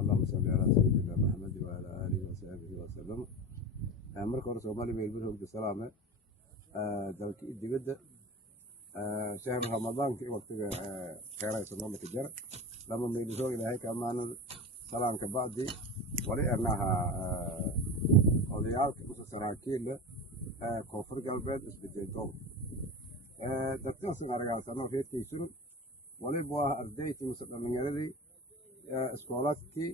اللهم صل على سيدنا محمد وعلى آله وصحبه وسلم. marka hore Soomaali meel buu joogay salaame dalkii dibadda shahr ramadaanka waqtiga xeeraysa noolka jira lama meel soo ilaahay ka maano salaamka baadi wali arnaha odayaalka ugu saraakiil koonfur galbeed isbedel doon dadka sanaragaasana reerkiisu wali buu ardayda muslimiinadii iskoolaadkii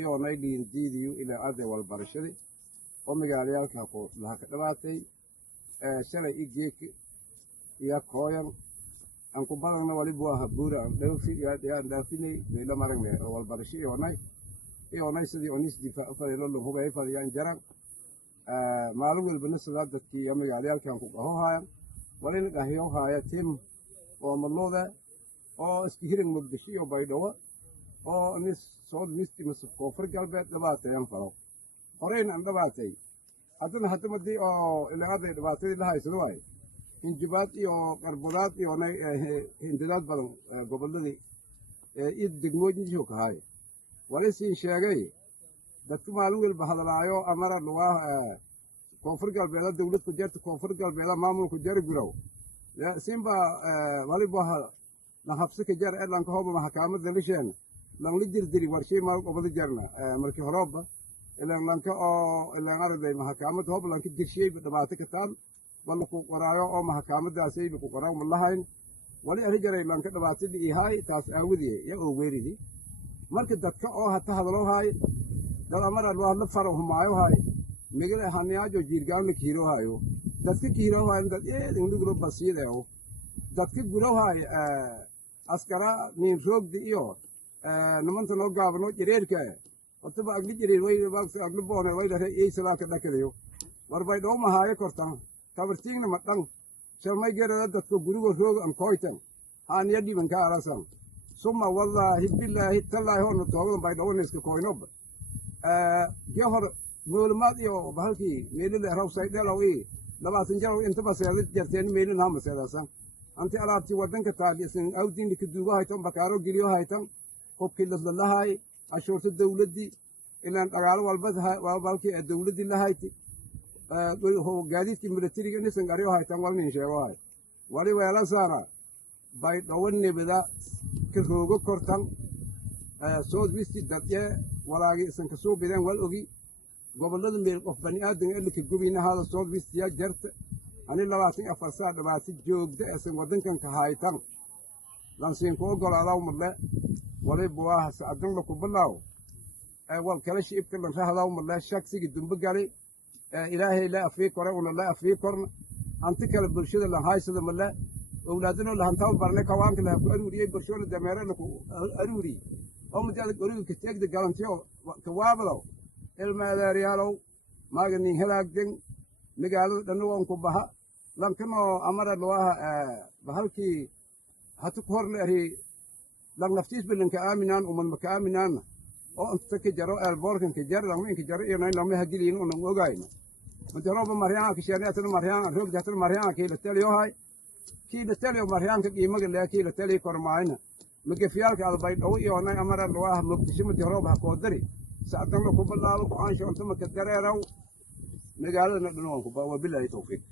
iyo naydin diidiyo ila arday walbarashadii oo magaalooyinka ku laha ka dhawaatay shalay igeek iyo kooyan aan ku badana wali buu buura dhawfi iyo dhaafinay meelo maragna walbarasho iyo nay sidii onis difaac fadhiyo loo hubay fadhiyaan jaran maalin walba nasada dadkii iyo magaalooyinka ku qahohayaan wali dhahiyo haya tim oo malooda oo iska hirin muqdisho iyo baydhabo oo nis soo misti mas'uul koonfur galbeed dhawaatay falo horeen aan dhawaatay hadda madii oo ilaa dhawaatay la hayso way injibaad iyo qarbodaad iyo hindidaad badan goboladii degmooyin iyo ka hay wali si sheegay dadku maalin walba hadalaayo amara luwa koonfur galbeed dawlad ku jirta koonfur galbeed maamul ku jari guraw simba wali baa la habsi ka jar elan ka hooba maxkamadda lishan lan la dirdiri warshay maal qobada jarna markii horeba ilaan lanka oo ilaan arday maxkamadda hooba lanka dirshay dhibaato ka taal wala ku qoraayo oo maxkamadaasay ku qoraayo ma lahayn wali ari jaray lanka dhibaatadii ihay taas aawadiye iyo oo weeridi marka dadka oo hata hadalo hay dad amar waa la faro humaayo hay migale haniyaajo jiirgaan la kiiro hayo dadka kiiro hay dad inuu guro basiideeyo dadka guro hay askara nin roogdi iyo nimanta loo gaabno jireerka waqtiba agli jireer way agli boone way dhahay ee salaaka dhakadayo warbay dhooma haayo kortan tabartiina ma dhan sharmay geerada dadka guriga roog am kooytan aan yadi ban ka arasan summa wallahi billahi tallahi hono toogdan bay dhawneeska kooynob gehor moolmaad iyo bahalkii meelada rawsay dhalawi 20 jaro inta baseelid jarteen meelin ha maseelasan anti alaabti wadanka taalisan awdin ka duuga haytan bakaaro giliyo haytan qofkii la lahay ashuurta dawladii ilaan dhagaalo walbalkii dawladii lahayti gaadiidkii militariga nisan ariyo haytan walnin sheego hay wali weela saara bay dhawan nebada ka roogo kortan soo wisti dadye walaagi isan ka soo bideen wal ogi gobolada meel qof bani aadan ee ka gubina hada soo wistiya jarta ani 24 saac dhabaati joogda isan wadankan ka haytan lan siin ko ogolaadaw marle wali buu saadan la ku bilaaw wal kala shibka lan rahadaw marle shaksiga dumba gali ilaahay la afiikore una la afiikorna anti kala bulshada la haysada marle awlaadana la hantaw barne kawaanka la ku aruriyay bulshada dameere la ku aruri oo madaxda guriga ka teegda galantiyo ka waabado ilmaadaariyaalow maagani halaagden magaalada dhan waan ku baha lankano amara looha bahalkii hatu hor leeri lan naftiis bilanka aaminaan uman maka aaminaan oo inta ka jaro alborkan ka jar lan ka jar iyo lan ma hagiliin oo aan ogaayno madarooba mariyaan ka sheegnaa mariyaan roog jahtan mariyaan ka la taliyo hay ki la taliyo mariyaan ka qiimaha laakiin la taliyo kormaayna magafiyalka albay dhaw iyo anay amara looha muqdisho madarooba ko dari saadan ku bilaabo ko aan shaqo ma ka dareeraw magaalada dhan waan ku baa billahi tawfiiq